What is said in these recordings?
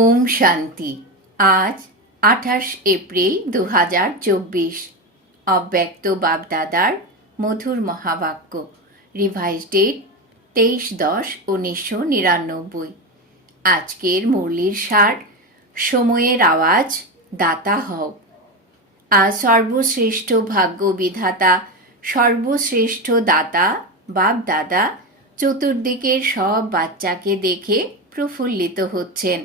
ওম শান্তি। আজ আঠাশ এপ্রিল দু হাজার চব্বিশ। অব্যক্ত বাপদাদার মধুর মহাবাক্য। রিভাইজ ডেট তেইশ দশ উনিশশো নিরানব্বই। আজকের মুরলির সার সময়ের আওয়াজ দাতা হও। আজ সর্বশ্রেষ্ঠ ভাগ্য বিধাতা সর্বশ্রেষ্ঠ দাতা বাপ দাদা চতুর্দিকের সব বাচ্চাকে দেখে প্রফুল্লিত হচ্ছেন।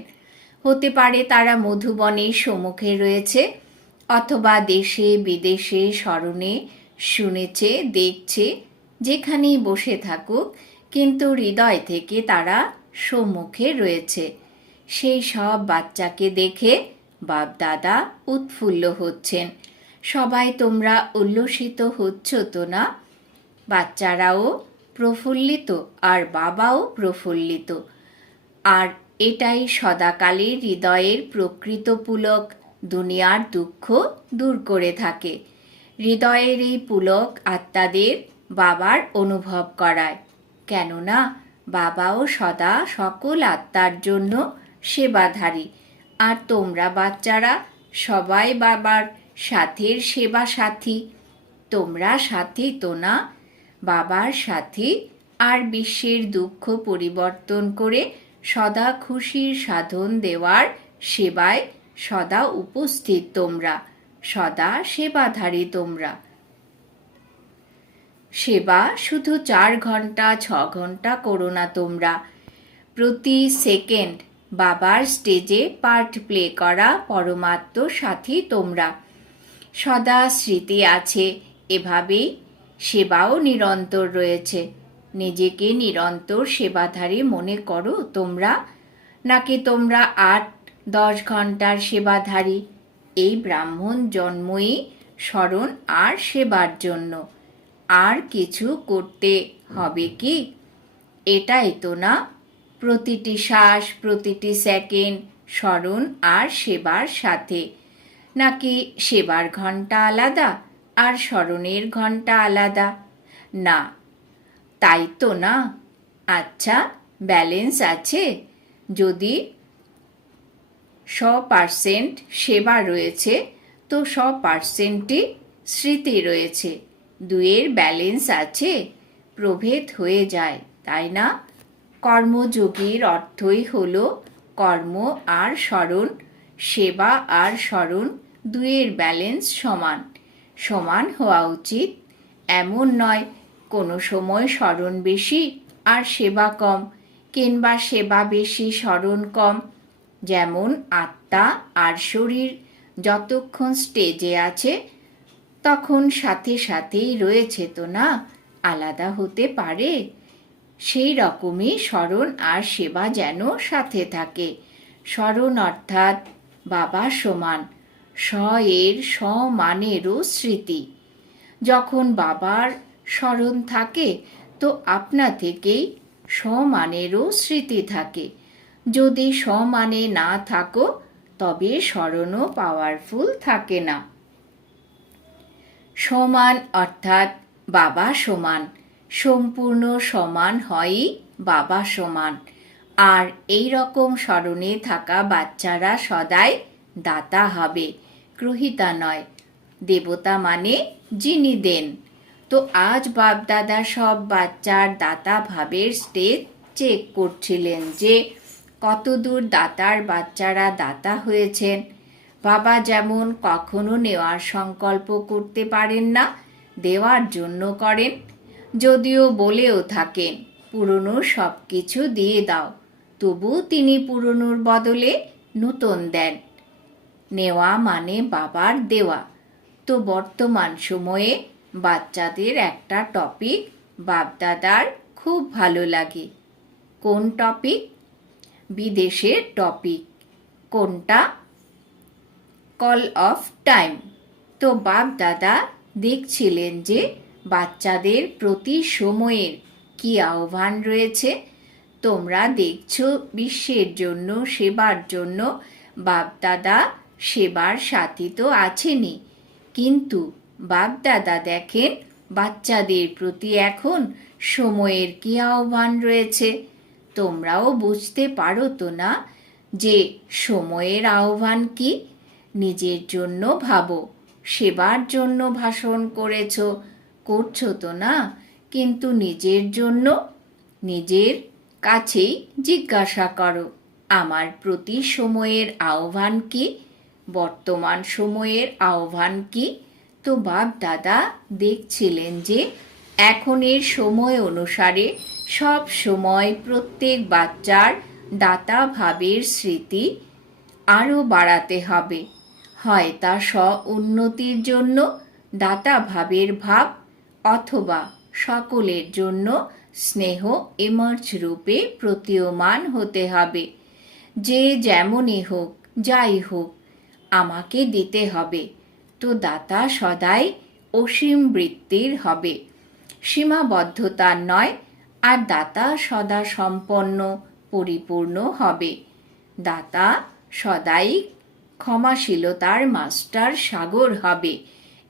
হতে পারে তারা মধুবনের সম্মুখে রয়েছে অথবা দেশে, বিদেশে স্মরণে শুনেছে, দেখছে, যেখানেই বসে থাকুক, কিন্তু হৃদয় থেকে তারা সম্মুখে রয়েছে। সেই সব বাচ্চাকে দেখে বাপ দাদা উৎফুল্ল হচ্ছেন। সবাই তোমরা উল্লসিত হচ্ছ তো না? বাচ্চারাও প্রফুল্লিত আর বাবাও প্রফুল্লিত। আর এটাই সদাকালের হৃদয়ের প্রকৃত পুলক দুনিয়ার দুঃখ দূর করে থাকে। হৃদয়ের এই পুলক আত্মাদের বাবার অনুভব করায়। কেননা বাবাও সদা সকল আত্মার জন্য সেবাধারী। আর তোমরা বাচ্চারা, সবাই বাবার সাথের সেবা সাথী তোমরা সাথী তো না, বাবার সাথী। আর বিশ্বের দুঃখ পরিবর্তন করে সদা খুশির সাধন দেওয়ার সেবায় সদা উপস্থিত তোমরা, সদা সেবাধারী তোমরা। সেবা শুধু চার ঘণ্টা ছ ঘণ্টা করো না তোমরা। প্রতি সেকেন্ড বাবার স্টেজে পার্ট প্লে করা পরমাত্ম সাথী তোমরা। সদা স্মৃতি আছে, এভাবেই সেবাও নিরন্তর রয়েছে। নিজেকে নিরন্তর সেবাধারী মনে করো তোমরা, নাকি তোমরা আট, দশ ঘণ্টার সেবাধারী? এই ব্রাহ্মণ জন্মই স্মরণ আর সেবার জন্য। আর কিছু করতে হবে কি? এটাই তো না? প্রতিটি শ্বাস, প্রতিটি সেকেন্ড স্মরণ আর সেবার সাথে। নাকি সেবার ঘণ্টা আলাদা আর স্মরণের ঘণ্টা আলাদা? না তাই তো না? আচ্ছা ব্যালেন্স আছে। যদি শ পার্সেন্ট সেবা রয়েছে, তো শ পার্সেন্টই স্মৃতি রয়েছে। দুয়ের ব্যালেন্স আছে, প্রভেদ হয়ে যায়, তাই না? কর্মযোগীর অর্থই হল কর্ম আর স্মরণ, সেবা আর স্মরণ দুয়ের ব্যালেন্স সমান। সমান হওয়া উচিত। এমন নয় কোনো সময় স্মরণ বেশি আর সেবা কম, কিংবা সেবা বেশি স্মরণ কম। যেমন আত্মা আর শরীর যতক্ষণ স্টেজে আছে, তখন সাথে সাথেই রয়েছে তো না? আলাদা হতে পারে। সেই রকমই স্মরণ আর সেবা যেন সাথে থাকে। স্মরণ অর্থাৎ বাবা সমান স এর সমানেরও স্মৃতি। যখন বাবার স্মরণ থাকে, তো আপনা থেকেই সমানেরও স্মৃতি থাকে। যদি সমানে না থাকো, তবে স্মরণও পাওয়ারফুল থাকে না। সমান অর্থাৎ বাবা সমান, সম্পূর্ণ সমান হয়ই বাবা সমান। আর এই রকম স্মরণে থাকা বাচ্চারা সদাই দাতা হবে, গ্রহিতা নয়, দেবতা মানে যিনি দেন। তো আজ বাপদাদা সব বাচ্চার দাতা ভাবের স্টেজ চেক করছিলেন যে কতদূর দাতার বাচ্চারা দাতা হয়েছেন। বাবা যেমন কখনো নেওয়ার সংকল্প করতে পারেন না, দেওয়ার জন্য করেন। যদিও বলেও থাকেন, পুরনো সব কিছু দিয়ে দাও, তবু তিনি পুরনোর বদলে নূতন দেন। নেওয়া মানে বাবার দেওয়া। তো বর্তমান সময়ে বাচ্চাদের একটা টপিক বাপদাদার খুব ভালো লাগে। কোন টপিক বিদেশের টপিক কোনটা? কল অফ টাইম তো বাপ দাদা দেখছিলেন যে বাচ্চাদের প্রতি সময়ের কি আহ্বান রয়েছে। তোমরা দেখছ বিশ্বের জন্য, সেবার জন্য বাপদাদা সেবার সাথী তো আছেনই। কিন্তু বাপদাদা দেখেন, বাচ্চাদের প্রতি এখন সময়ের কি আহ্বান রয়েছে? তোমরাও বুঝতে পারো তো না যে সময়ের আহ্বান কি? নিজের জন্য ভাবো, সেবার জন্য ভাষণ করেছ, করছ তো না? কিন্তু নিজের জন্য, নিজের কাছেই জিজ্ঞাসা করো, আমার প্রতি সময়ের আহ্বান কি? বর্তমান সময়ের আহ্বান কি? তো বাপ দাদা দেখছিলেন যে এখনের সময় অনুসারে সব সময় প্রত্যেক বাচ্চার দাতা ভাবের স্মৃতি আরও বাড়াতে হবে। হয় তা স্ব উন্নতির জন্য দাতা ভাবের ভাব, অথবা সকলের জন্য স্নেহ এমার্জ রূপে প্রতীয়মান হতে হবে। যে যেমনই হোক, যাই হোক, আমাকে দিতে হবে। দাতা সদাই অসীম বৃত্তির হবে। সীমাবদ্ধতা নয়, আর দাতা সদা সম্পন্ন, পরিপূর্ণ হবে। দাতা সদাই ক্ষমাশীলতার মাস্টার সাগর হবে।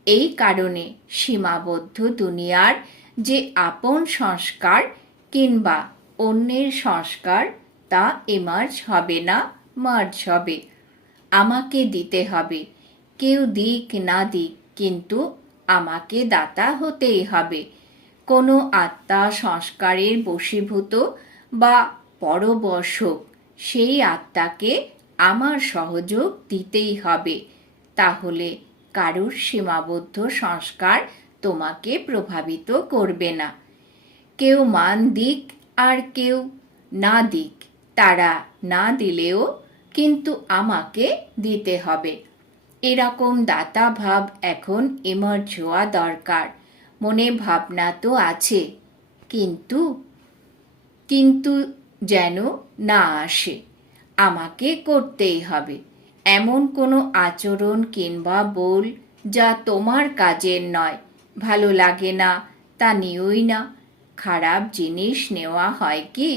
এই কারণে সীমাবদ্ধ দুনিয়ার যে আপন সংস্কার কিংবা অন্যের সংস্কার তা এমার্জ হবে না মার্জ হবে। আমাকে দিতে হবে। কেউ দিক না দিক, কিন্তু আমাকে দাতা হতেই হবে। কোনো আত্মা সংস্কারের বশীভূত বা পরবশক সেই আত্মাকে আমার সহযোগ দিতেই হবে। তাহলে কারুর সীমাবদ্ধ সংস্কার তোমাকে প্রভাবিত করবে না। কেউ মান দিক আর কেউ না দিক, তারা না দিলেও কিন্তু আমাকে দিতে হবে। এরকম দাতা ভাব এখন এমার্জ হওয়া দরকার। মনে ভাবনা তো আছে। কিন্তু কিন্তু যেন না আসে। আমাকে করতেই হবে। এমন কোনো আচরণ কিংবা বল যা তোমার কাজের নয়। ভালো লাগে না, তা নিওই না। খারাপ জিনিস নেওয়া হয় কি?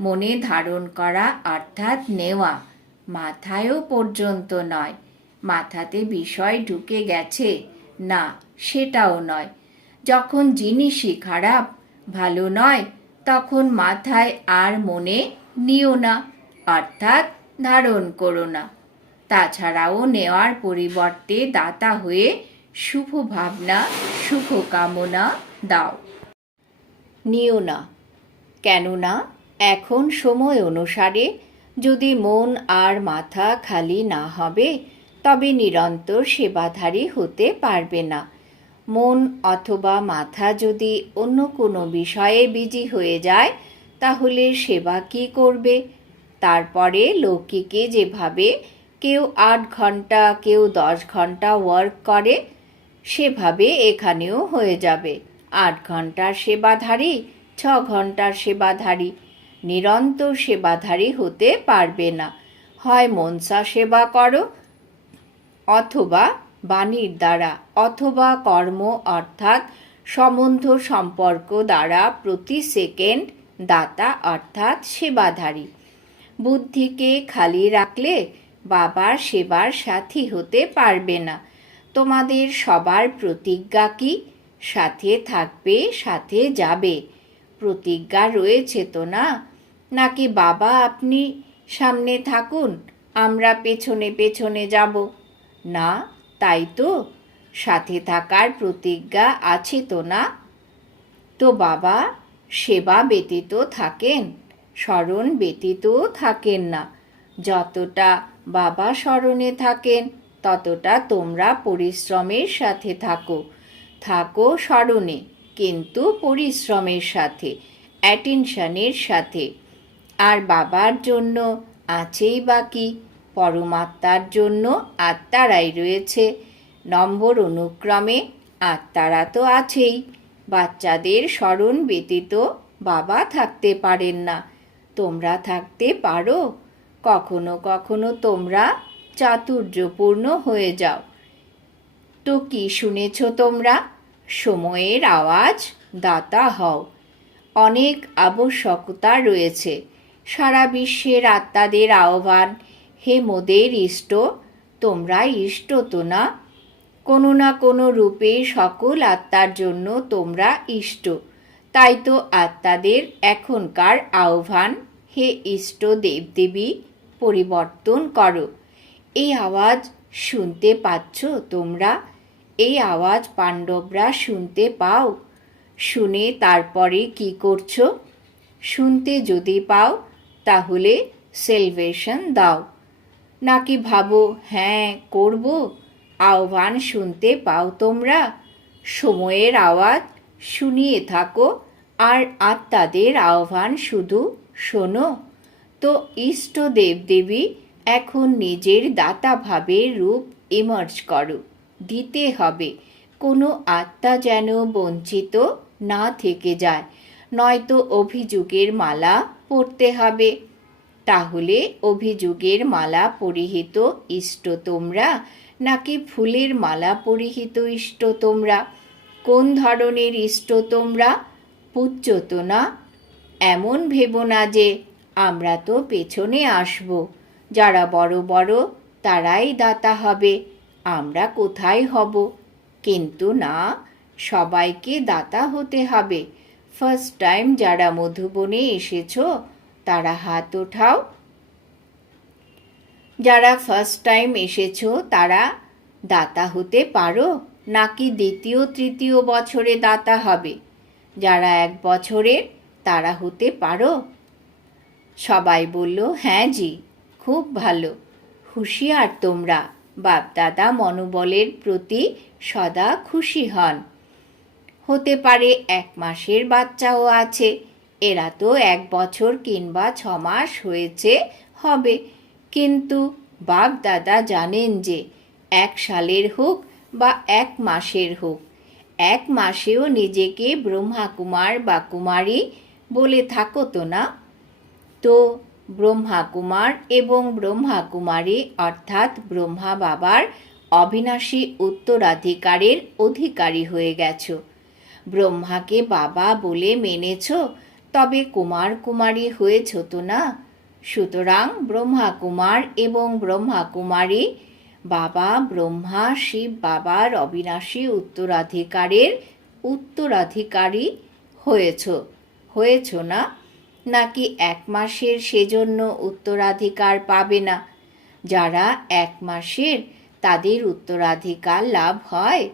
মনে ধারণ করা অর্থাৎ নেওয়া। মাথায়ও পর্যন্ত নয়। মাথাতে বিষয় ঢুকে গেছে। না, সেটাও নয়। যখন জিনিসই খারাপ, ভালো নয়, তখন মাথায় আর মনে নিও না, অর্থাৎ ধারণ করো না। তাছাড়াও নেওয়ার পরিবর্তে দাতা হয়ে শুভ ভাবনা, শুভ কামনা দাও। নিও না। কেননা, এখন সময় অনুসারে যদি মন আর মাথা খালি না হবে তবে নিরন্তর সেবাধারী হতে পারবে না। মন অথবা মাথা যদি অন্য কোনো বিষয়ে বিজি হয়ে যায়, তাহলে সেবা কি করবে? তারপরে লৌকিকে যেভাবে কেউ আট ঘণ্টা, কেউ দশ ঘণ্টা ওয়ার্ক করে, সেভাবে এখানেও হয়ে যাবে। আট ঘণ্টার সেবাধারী, ছ ঘণ্টার সেবাধারী, নিরন্তর সেবাধারী হতে পারবে না। হয় মনসা সেবা করো অথবা বাণীর দ্বারা, অথবা কর্ম অর্থাৎ সম্বন্ধ সম্পর্ক দ্বারা প্রতি সেকেন্ড দাতা অর্থাৎ সেবাধারী। বুদ্ধিকে খালি রাখলে বাবার সেবার সাথী হতে পারবে না। তোমাদের সবার প্রতিজ্ঞা কি? সাথে থাকবে, সাথে যাবে। প্রতিজ্ঞা রয়েছে তো না? নাকি বাবা আপনি সামনে থাকুন, আমরা পেছনে পেছনে যাব? না, তাই তো? সাথে থাকার প্রতিজ্ঞা আছে তো না? তো বাবা, সেবা ব্যতীত থাকেন, স্মরণ ব্যতীত থাকেন না। যতটা বাবা স্মরণে থাকেন, ততটা তোমরা পরিশ্রমের সাথে থাকো। থাকো স্মরণে, কিন্তু পরিশ্রমের সাথে অ্যাটেনশনের সাথে। আর বাবার জন্য আছেই বাকি পরমাত্মার জন্য আত্মারাই রয়েছে। নম্বর অনুক্রমে আত্মারা তো আছেই। বাচ্চাদের স্মরণ ব্যতীত বাবা থাকতে পারেন না। তোমরা থাকতে পারো। কখনো কখনো তোমরা চাতুর্যপূর্ণ হয়ে যাও। তো কি শুনেছ তোমরা? সময়ের আওয়াজ, দাতা হও। অনেক আবশ্যকতা রয়েছে। সারা বিশ্বের আত্মাদের আহ্বান হে মোদের ইষ্ট, তোমরা ইষ্ট তো না। কোনো না কোনো রূপে সকল আত্মার জন্য তোমরা ইষ্ট। তাই তো আত্মাদের এখনকার আহ্বান, হে ইষ্ট দেবদেবী, পরিবর্তন করো। এই আওয়াজ শুনতে পাচ্ছ তোমরা? এই আওয়াজ পাণ্ডবরা শুনতে পাও? শুনে তারপরে কি করছ? শুনতে যদি পাও, তাহলে সেলভেশন দাও। নাকি ভাবো হ্যাঁ করব? আহ্বান শুনতে পাও তোমরা। সময়ের আওয়াজ শুনিয়ে থাকো, আর আত্মাদের আহ্বান শুধু শোনো। তো ইষ্ট দেবদেবী, এখন নিজের দাতা ভাবের রূপ ইমার্জ করো। দিতে হবে, কোনো আত্মা যেন বঞ্চিত না থেকে যায়। নয়তো অভিযোগের মালা পড়তে হবে। তাহলে অভিযোগের মালা পরিহিত ইষ্ট তোমরা? নাকি ফুলের মালা পরিহিত ইষ্ট তোমরা? কোন ধরনের ইষ্ট তোমরা? পূজ্যত না? এমন ভেবো না যে আমরা তো পেছনে আসব। যারা বড় বড়, তারাই দাতা হবে। আমরা কোথায় হব? কিন্তু না, সবাইকে দাতা হতে হবে। ফার্স্ট টাইম যারা মধুবনে এসেছ তারা হাত ওঠাও। যারা ফার্স্ট টাইম এসেছ, তারা দাতা হতে পারো, নাকি দ্বিতীয়, তৃতীয় বছরে দাতা হবে। যারা এক বছরের তারা হতে পারো। সবাই বলল হ্যাঁ জি, খুব ভালো। হুঁশিয়ার তোমরা। বাপদাদা মনোবলের প্রতি সদা খুশি হন। হতে পারে এক মাসের বাচ্চাও আছে এরা তো এক বছর কিংবা ছ মাস হয়েছে, হবে। কিন্তু বাপ দাদা জানেন যে এক সালের হোক বা এক মাসের হোক, এক মাসেও নিজেকে ব্রহ্মা কুমার বা কুমারী বলে থাকো তো না? তো ব্রহ্মা কুমার এবং ব্রহ্মা কুমারী অর্থাৎ ব্রহ্মা বাবার অবিনাশী উত্তরাধিকারের অধিকারী হয়ে গেছো। ব্রহ্মাকে বাবা বলে মেনেছ? তবে কুমার কুমারী হয়েছ তো না? সুতরাং ব্রহ্মা কুমার এবং ব্রহ্মা কুমারী বাবা ব্রহ্মা, শিব বাবার অবিনাশী উত্তরাধিকারের উত্তরাধিকারী হয়েছ। হয়েছ না? নাকি এক মাসের সেজন্য উত্তরাধিকার পাবে না? যারা এক মাসের, তাদের উত্তরাধিকার লাভ হয়।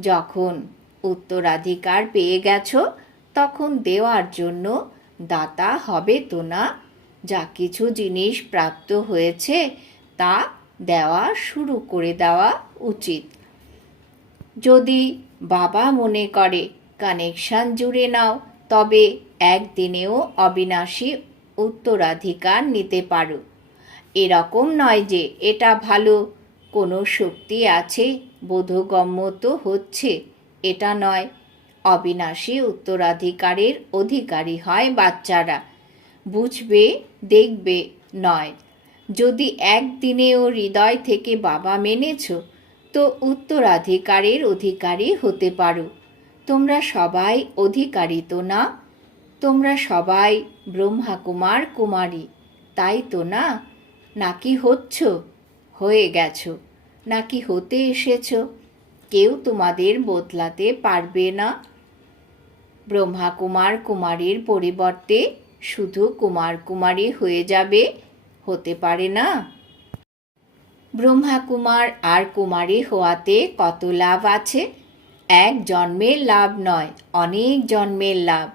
যখন উত্তরাধিকার পেয়ে গেছো তখন দেওয়ার জন্য দাতা হবে তো না? যা কিছু জিনিস প্রাপ্ত হয়েছে, তা দেওয়া শুরু করে দেওয়া উচিত। যদি বাবা মনে করে কানেকশান জুড়ে নাও, তবে একদিনেও অবিনাশী উত্তরাধিকার নিতে পারো। এরকম নয় যে এটা ভালো। কোনো শক্তি আছে, বোধগম্য তো হচ্ছে। এটা নয় অবিনাশী উত্তরাধিকারের অধিকারী হয় বাচ্চারা। বুঝবে, দেখবে নয়। যদি একদিনেও হৃদয় থেকে বাবা মেনেছ, তো উত্তরাধিকারের অধিকারী হতে পারো। তোমরা সবাই অধিকারী তো না? তোমরা সবাই ব্রহ্মা কুমার কুমারী, তাই তো না? নাকি হচ্ছ? হয়ে গেছো। নাকি হতে এসেছ? কেউ তোমাদের বদলাতে পারবে না। ব্রহ্মা কুমার কুমারীর পরিবর্তে শুধু কুমার কুমারী হয়ে যাবে, হতে পারে না। ব্রহ্মা কুমার আর কুমারী হওয়াতে কত লাভ আছে? এক জন্মের লাভ নয়, অনেক জন্মের লাভ।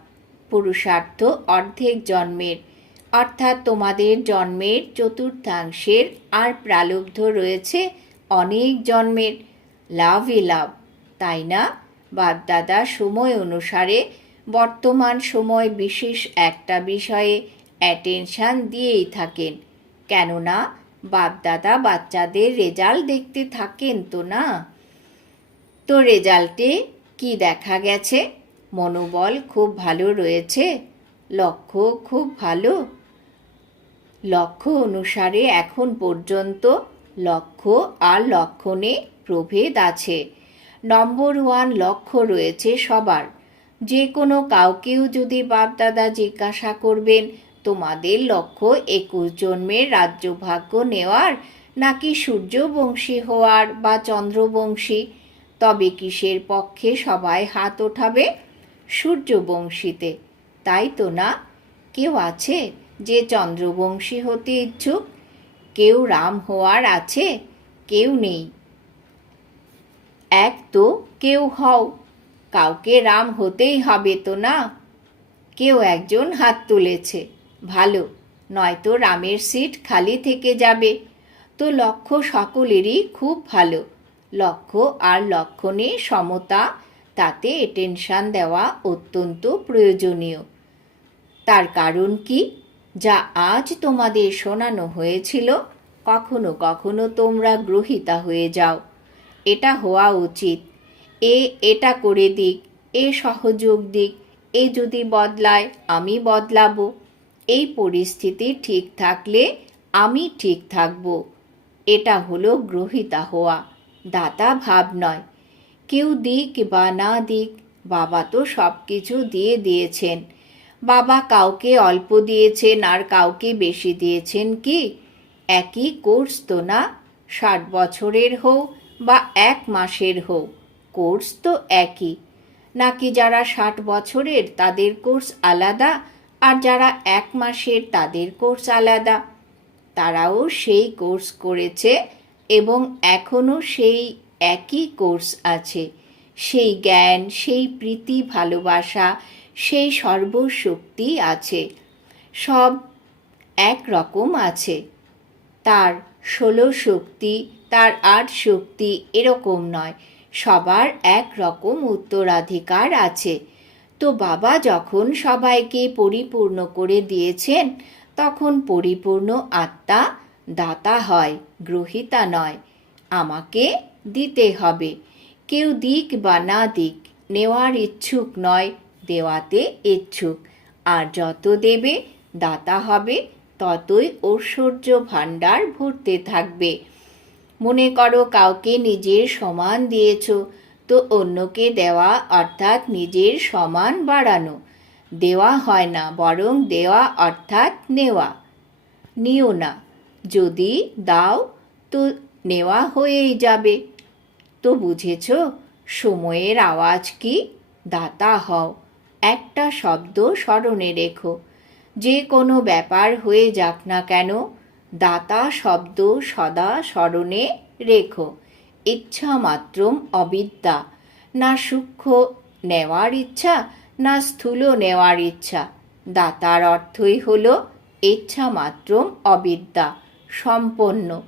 পুরুষার্থ অর্ধেক জন্মের, অর্থাৎ তোমাদের জন্মের চতুর্থাংশের আর প্রালব্ধ রয়েছে অনেক জন্মের। লাভই লাভ, তাই না? বাপদাদা সময় অনুসারে বর্তমান সময় বিশেষ একটা বিষয়ে অ্যাটেনশান দিয়েই থাকেন। কেননা, বাপদাদা বাচ্চাদের রেজাল্ট দেখতে থাকেন তো না? তো রেজাল্টে কি দেখা গেছে? মনোবল খুব ভালো রয়েছে? লক্ষ্য খুব ভালো? লক্ষ্য অনুসারে এখন পর্যন্ত লক্ষ্য আর লক্ষণে প্রভেদ আছে। নম্বর ওয়ান লক্ষ্য রয়েছে সবার। যে কোনো কাউকেও যদি বাপদাদা জিজ্ঞাসা করবেন, তোমাদের লক্ষ্য একুশ জন্মের রাজ্যভাগ্য নেওয়ার নাকি সূর্যবংশী হওয়ার বা চন্দ্রবংশী? তবে কিসের পক্ষে সবাই হাত ওঠাবে? সূর্যবংশীতে। তাই তো না? কেউ আছে যে চন্দ্রবংশী হতে ইচ্ছুক? কেউ রাম হওয়ার আছে? কেউ নেই। এক তো কেউ হও। কাউকে রাম হতেই হবে তো না? কেউ একজন হাত তুলেছে। ভালো, নয়তো রামের সিট খালি থেকে যাবে। তো লক্ষ্য সকলেরই খুব ভালো। লক্ষ্য আর লক্ষণে সমতা, তাতে টেনশন দেওয়া অত্যন্ত প্রয়োজনীয়। তার কারণ কি? যা আজ তোমাদের শোনানো হয়েছিল, কখনো কখনো তোমরা গ্রহিতা হয়ে যাও। এটা হওয়া উচিত। এ এটা করে দিক, এ সহযোগ দিক, এ যদি বদলায় আমি বদলাবো। এই পরিস্থিতি ঠিক থাকলে আমি ঠিক থাকব। এটা হলো গ্রহিতা হওয়া, দাতা ভাব নয়। কেউ দিক বা না দিক, বাবা তো সব কিছু দিয়ে দিয়েছেন। বাবা কাউকে অল্প দিয়েছেন আর কাউকে বেশি দিয়েছেন কি? একই কোর্স তো না, ষাট বছরের হোক বা এক মাসের হোক। কোর্স তো একই। নাকি যারা ষাট বছরের তাদের কোর্স আলাদা আর যারা এক মাসের তাদের কোর্স আলাদা? তারাও সেই কোর্স করেছে এবং এখনও সেই একই কোর্স আছে। সেই জ্ঞান, সেই প্রীতি, ভালোবাসা, সেই সর্বশক্তি আছে। সব এক রকম আছে। তার ষোলো শক্তি, তার আট শক্তি এরকম নয়। সবার এক রকম উত্তরাধিকার আছে। তো বাবা যখন সবাইকে পরিপূর্ণ করে দিয়েছেন, তখন পরিপূর্ণ আত্মা দাতা হয়, গ্রহিতা নয়। আমাকে দিতে হবে। কেউ দিক বা না দিক, নেওয়ার ইচ্ছুক নয়, দেওয়াতে ইচ্ছুক। আর যত দেবে, দাতা হবে, ততই ঐশ্বর্য ভাণ্ডার ভরতে থাকবে। মনে করো কাউকে নিজের সমান দিয়েছ, তো অন্যকে দেওয়া অর্থাৎ নিজের সমান বাড়ানো। দেওয়া হয় না, বরং দেওয়া অর্থাৎ নেওয়া। নিও না, যদি দাও, তো নেওয়া হয়েই যাবে। তো বুঝেছ, সময়ের আওয়াজ কি? দাতা হও, একটা শব্দ স্মরণে রেখো। যে কোনো ব্যাপার হয়ে যাক না কেন দাতা শব্দ সদা স্মরণে রেখো। ইচ্ছা মাত্রম অবিদ্যা। না সূক্ষ্ম নেওয়ার ইচ্ছা, না স্থূল নেওয়ার ইচ্ছা। দাতার অর্থই হল ইচ্ছা মাত্রম অবিদ্যা, সম্পন্ন।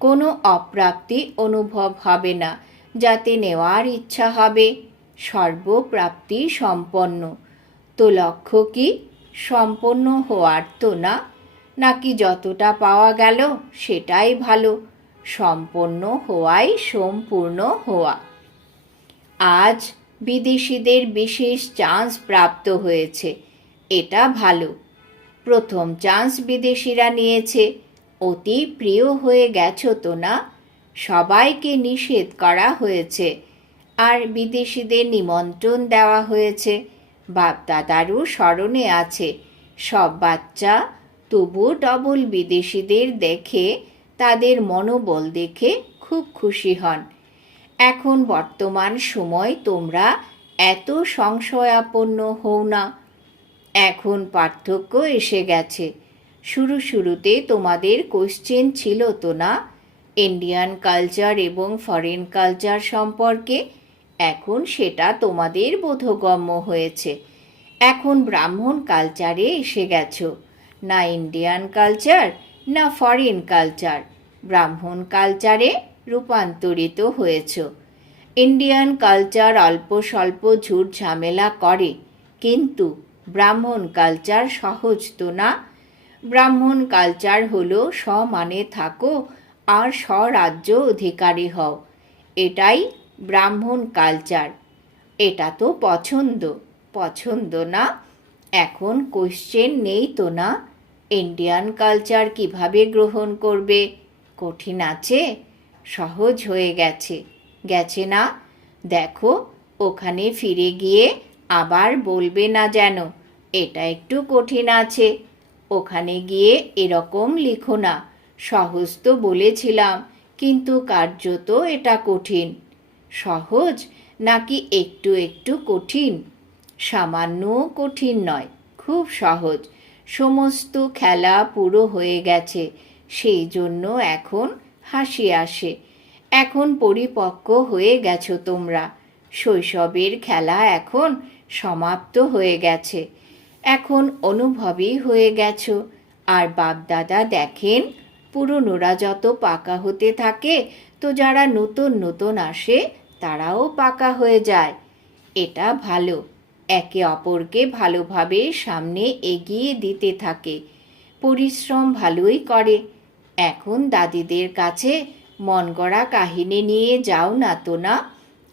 কোনো অপ্রাপ্তি অনুভব হবে না, যাতে নেওয়ার ইচ্ছা হবে। সর্বপ্রাপ্তি সম্পন্ন। তো লক্ষ্য কি? সম্পন্ন হওয়ার তো না নাকি যতটা পাওয়া গেল সেটাই ভালো। সম্পন্ন হওয়াই সম্পূর্ণ হওয়া। আজ বিদেশিদের বিশেষ চান্স প্রাপ্ত হয়েছে, এটা ভালো। প্রথম চান্স বিদেশিরা নিয়েছে, অতি প্রিয় হয়ে গেছো তো না? সবাইকে নিষেধ করা হয়েছে। আর বিদেশিদের নিমন্ত্রণ দেওয়া হয়েছে। বাপদাদারও স্মরণে আছে, সব বাচ্চা তবু ডবল বিদেশিদের দেখে, তাদের মনোবল দেখে খুব খুশি হন। এখন বর্তমান সময় তোমরা এত সংশয়াপন্ন হও না। এখন পার্থক্য এসে গেছে। শুরু শুরুতে তোমাদের কোশ্চেন ছিল তো না? ইন্ডিয়ান কালচার এবং ফরেন কালচার সম্পর্কে। এখন সেটা তোমাদের বোধগম্য হয়েছে। এখন ব্রাহ্মণ কালচারে এসে গেছো। না ইন্ডিয়ান কালচার না ফরেন কালচার ব্রাহ্মণ কালচারে রূপান্তরিত হয়েছ। ইন্ডিয়ান কালচার অল্প স্বল্প ঝুট ঝামেলা করে, কিন্তু ব্রাহ্মণ কালচার সহজ তো না। ব্রাহ্মণ কালচার হলো সমানে থাকো আর স্বরাজ্য অধিকারী হও, এটাই ব্রাহ্মণ কালচার এটা তো পছন্দ পছন্দ না? এখন কোশ্চেন নেই তো না? ইন্ডিয়ান কালচার কীভাবে গ্রহণ করবে? কঠিন আছে, সহজ হয়ে গেছে। গেছে না? দেখো, ওখানে ফিরে গিয়ে আবার বলবে না যেন, এটা একটু কঠিন আছে। ওখানে গিয়ে এরকম লিখো না, সহজ তো বলেছিলাম, কিন্তু কার্যত এটা কঠিন। সহজ নাকি একটু একটু কঠিন? সামান্য কঠিন নয়, খুব সহজ। সমস্ত খেলা পুরো হয়ে গেছে। সেই জন্য এখন হাসি আসে। এখন পরিপক্ক হয়ে গেছো তোমরা। শৈশবের খেলা এখন সমাপ্ত হয়ে গেছে। এখন অনুভবী হয়ে গেছো। আর বাপদাদা দেখেন পুরনোরা যত পাকা হতে থাকে, তো যারা নতুন নতুন আসে, তারাও পাকা হয়ে যায়। এটা ভালো। একে অপরকে ভালোভাবে সামনে এগিয়ে দিতে থাকে। পরিশ্রম ভালোই করে। এখন দাদিদের কাছে মন গড়া কাহিনী নিয়ে যাও না তো না।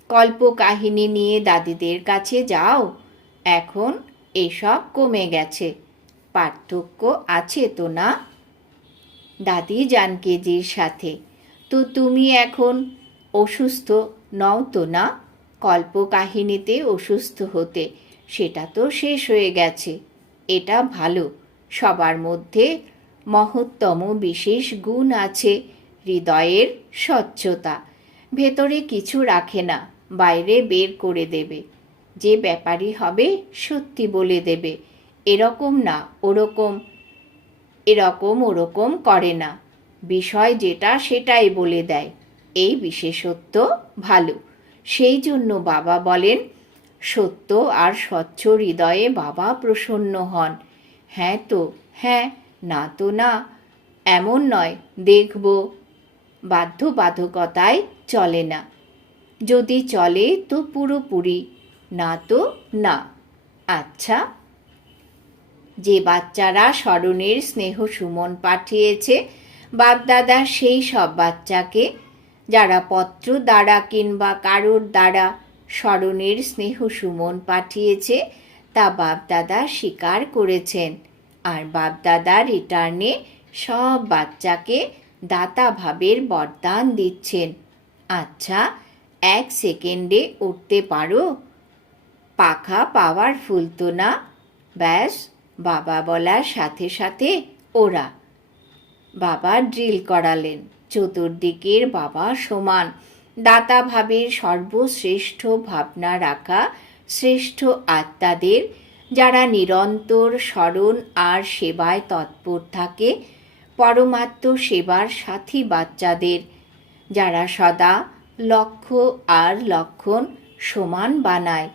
কল্প কাহিনী নিয়ে দাদিদের কাছে যাও। এখন এসব কমে গেছে। পার্থক্য আছে তো না? দাদি জানকেজির সাথে। তো তুমি এখন অসুস্থ নও তো না? কল্পকাহিনীতে অসুস্থ হতে সেটা তো শেষ হয়ে গেছে। এটা ভালো। সবার মধ্যে মহত্তম বিশেষ গুণ আছে, হৃদয়ের স্বচ্ছতা। ভেতরে কিছু রাখে না, বাইরে বের করে দেবে। যে ব্যাপারই হবে, সত্যি বলে দেবে। এরকম না, ওরকম। এরকম, ওরকম করে না। বিষয় যেটা, সেটাই বলে দেয়। এই বিশেষত্ব ভালো। সেই জন্য বাবা বলেন সত্য আর স্বচ্ছ হৃদয়ে বাবা প্রসন্ন হন। হ্যাঁ তো হ্যাঁ না তো না, এমন নয়, দেখব। বাধ্যবাধকতায় চলে না। যদি চলে তো পুরোপুরি, না তো না। আচ্ছা? যে বাচ্চারা স্মরণের স্নেহ সুমন পাঠিয়েছে বাপদাদা সেই সব বাচ্চাকে, যারা পত্র দ্বারা কিংবা কারোর দ্বারা স্মরণের স্নেহ সুমন পাঠিয়েছে, তা বাপদাদা স্বীকার করেছেন। আর বাপদাদা রিটার্নে সব বাচ্চাকে দাতা ভাবের বরদান দিচ্ছেন। আচ্ছা এক সেকেন্ডে উঠতে পারো? পাখা পাওয়ার ফুলতো না? ব্যাস, বাবা বলার সাথে সাথে ওরা। বাবা ড্রিল করালেন। চতুর্দিকের বাবা সমান। দাতা ভাবের সর্বশ্রেষ্ঠ ভাবনা রাখা শ্রেষ্ঠ আত্মাদের, যারা নিরন্তর স্মরণ আর সেবায় তৎপর থাকে, পরমাত্ম সেবার সাথী বাচ্চাদের, যারা সদা লক্ষ্য আর লক্ষণ সমান বানায়,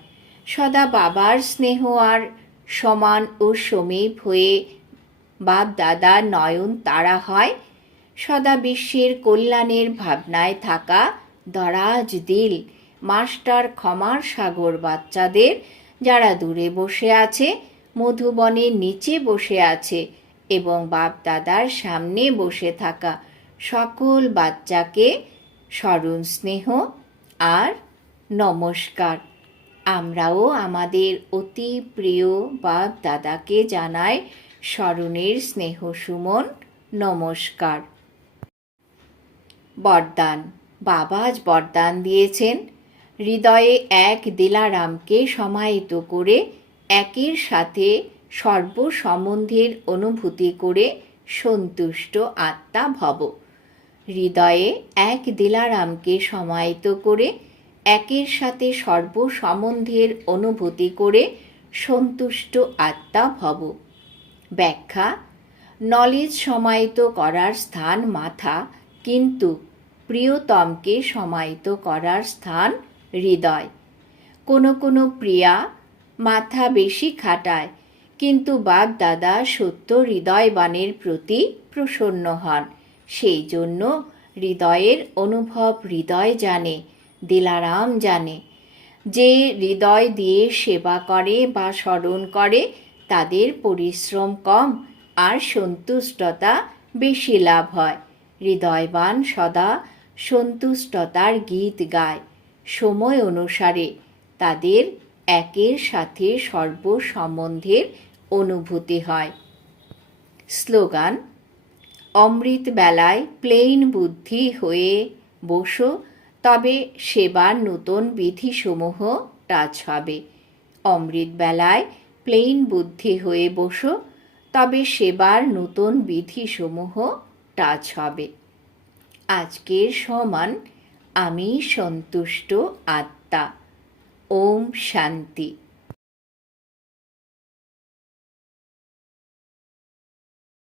সদা বাবার স্নেহ আর সমান ও সমীপ হয়ে বাপ দাদা নয়ন তারা হয়, সদা বিশ্বের কল্যাণের ভাবনায় থাকা দরাজ দিল, মাস্টার ক্ষমার সাগর বাচ্চাদের। যারা দূরে বসে আছে, মধুবনের নিচে বসে আছে এবং বাপ দাদার সামনে বসে থাকা সকল বাচ্চাকে স্মরণ, স্নেহ আর নমস্কার। আমরাও আমাদের অতি প্রিয় বাপ দাদাকে জানাই স্মরণের স্নেহ, সুমন, নমস্কার। বরদান। বাবা আজ বরদান দিয়েছেন। হৃদয়ে এক দিলারামকে সমাহিত করে, একের সাথে সর্বসম্বন্ধের অনুভূতি করে সন্তুষ্ট আত্মা ভব। হৃদয়ে এক দিলারামকে সমাহিত করে, একের সাথে সর্বসম্বন্ধের অনুভূতি করে সন্তুষ্ট আত্মা ভব। ব্যাখ্যা, নলেজ সমাহিত করার স্থান মাথা, কিন্তু প্রিয়তমকে সমাহিত করার স্থান হৃদয়। কোনো কোনো প্রিয়া মাথা বেশি খাটায়, কিন্তু বাপ দাদা সত্য হৃদয়বানের প্রতি প্রসন্ন হন। সেই জন্য হৃদয়ের অনুভব হৃদয় জানে, দিলারাম জানে। যে হৃদয় দিয়ে সেবা করে বা স্মরণ করে, তাদের পরিশ্রম কম আর সন্তুষ্টতা বেশি লাভ হয়। হৃদয়বান সদা সন্তুষ্টতার গীত গায়। সময় অনুসারে তাদের একের সাথে সর্বসম্বন্ধের অনুভূতি হয়। স্লোগান, অমৃত বেলায় প্লেন বুদ্ধি হয়ে বসো, তবে সেবার নূতন বিধিসমূহ টাচ হবে। অমৃত বেলায় প্লেন বুদ্ধি হয়ে বসো, তবে সেবার নূতন বিধিসমূহ টাচ হবে। আজকের সমান আমি সন্তুষ্ট আত্মা। ওম শান্তি।